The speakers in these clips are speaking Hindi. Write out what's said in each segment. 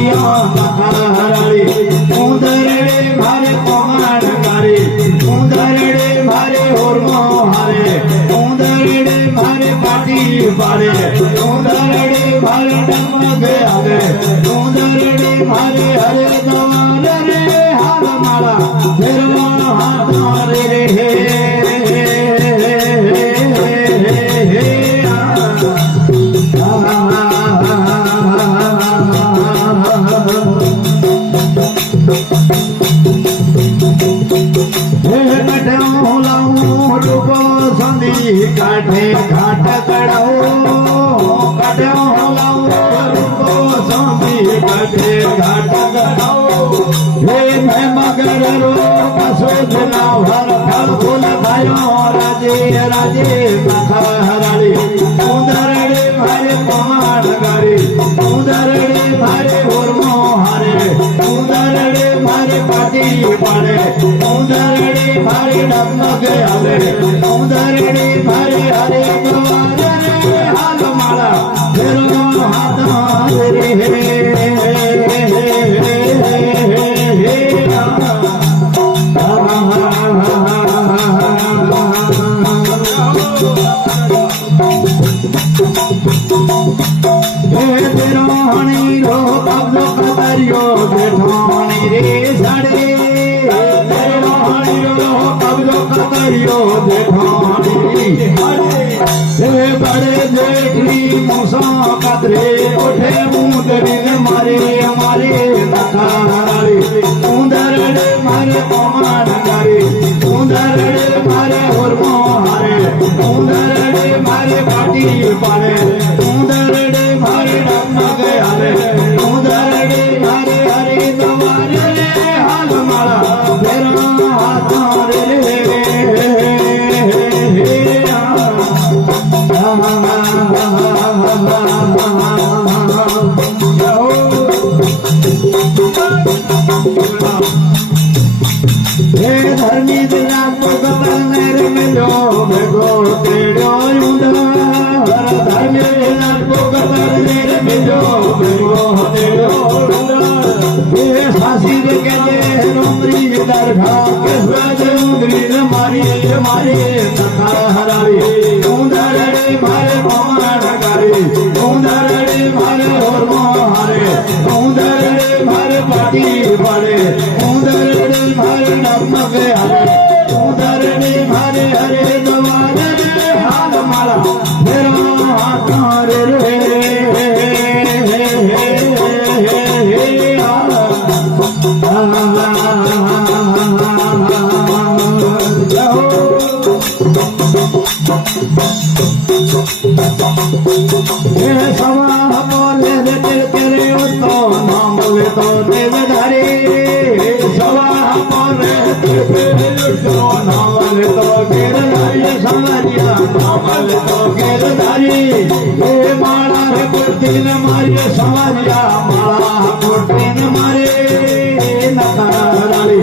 मारिया मखराली उंदरड़े मारे पमान गारे उंदरड़े मारे होरमो हारे उंदरड़े मारे पाटी पारे उंदरड़े मारे डमग आगे उंदरड़े मारे हरे दवार रे हाल माला फिरवा हाथ मारे रे काठे घाट कड़ाओ कड़ो लाओ रुको सोमी काठे घाट कड़ाओ हे मैं मगर रो कसोज ना भर फल फूल खायो राजे राजे मखराली उंदरड़े मारे पमान गारे उंदरड़े मारे होरमो हारे उंदरड़े मारे पाटी पाड़े उंदरड़े मारे डमग आवे उंदरड़े मारे हरे द्वार रे हाल माला फिरो हाथ रे तेरोहणी रो कब्जो कतरियो जेठोहणी रे साड़े तेरोहणी रो कब्जो कतरियो जेठोहणी रे बड़े जेठी मूसा कतरे उठे मुंदरी मारे मारे मखराली उंदरड़े मारे पमान गारे उंदरड़े मारे होरमो हारे उंदरड़े मारे पाटी पाड़े उंदरड़े मारे डमग आवे उंदरड़े मारे हरे द्वार रे हाल माला फिरो हाथ रे धर्मी दिला को करने रे मिलो बेगो तेड़ो उंदर धर्मी दिला को करने रे मिलो बेगो तेड़ो उंदर ये फांसी दे के दे उमरी दरघा के स्वाद उंदरी मारी मारे मखराली उंदरड़े मारे पमान गारे उंदरड़े मारे होरमो हारे उंदरड़े मारे पाटी पाड़े उंदरड़े मारे डमग आवे उंदरड़े मारे हरे द्वार रे हाल माला फिरो हाथ रे सवा बोले तेरे तो नाम बोले तो देव धारे सवा बोले तेरे तो नाम बोले तो गिर धारी समारिया नाम बोले तो गिर धारी ये माला रे कुर्तीन मारिए समारिया माला कुर्तीन मारे मखराली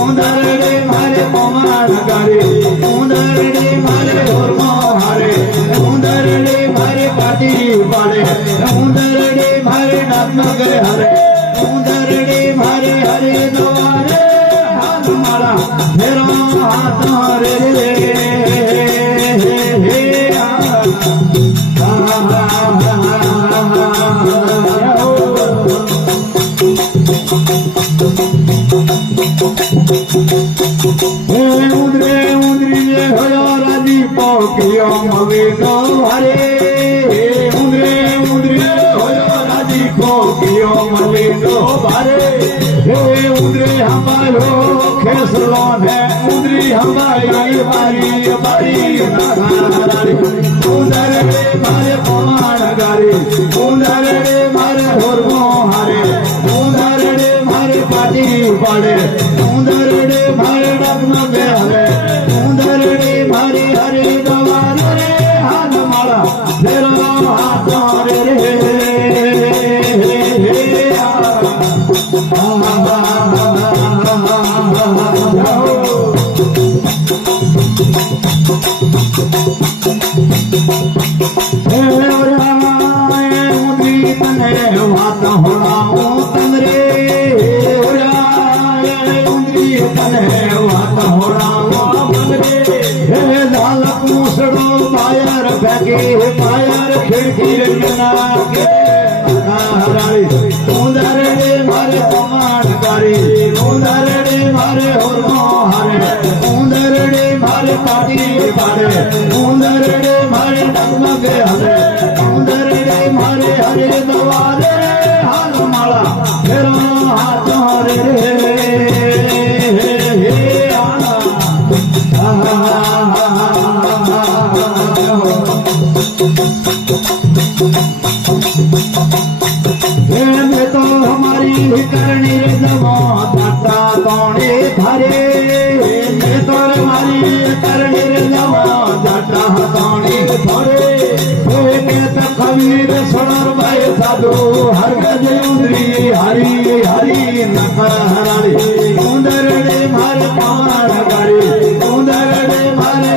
उंदरड़े मारे पमान गारे उंदरड़े मारे होरमो हारे उंदरड़े मारे पाटी पाड़े उंदरड़े मारे डमग हरे उंदरड़े मारे हरे द्वार हाथ माला फिरो हाथ रे उंदरे उंदरी होयो राजी पोकियो मवे नो हरे उंदरे उंदरी होयो राजी पोकियो मवे नो भारे हे उंदरे हमारो खेसलो है उंदरी हमारी बारी बारी मखराली उंदरड़े मारे पमान गारे उंदरड़े मारे होरमो हारे उंदरड़े मारे पाटी पाड़े उंदरड़े मारे डमग आवे उंदरड़े मारे हरे द्वार रे हाथ माला फिरो हाथ रे उंदरी तने हाथ होड़ा तमरे उंदरी तने वात होड़ा मनरे झालक मूसड़ो पायर फेंके पायर खिड़की रंगना के हराड़ी उंदरड़े मारे कमान करे उंदरड़े मारे होरमो हारे उंदरड़े मारे पाटी पाड़े उंदरड़े मारे डगमगे हरे उंदरड़े मारे हरे दवारे हाल माला फेरो हाथ हरे हे आना में तो हमारी करनी जमा दाता तोड़े थारे में तो हमारी करनी जमा दाता तोड़े थारे के कबीर सोनर भाई साधु हर गज उंदरी हरी हरी नकर हराड़ी उंदरड़े मारे पार करे उंदरड़े मारे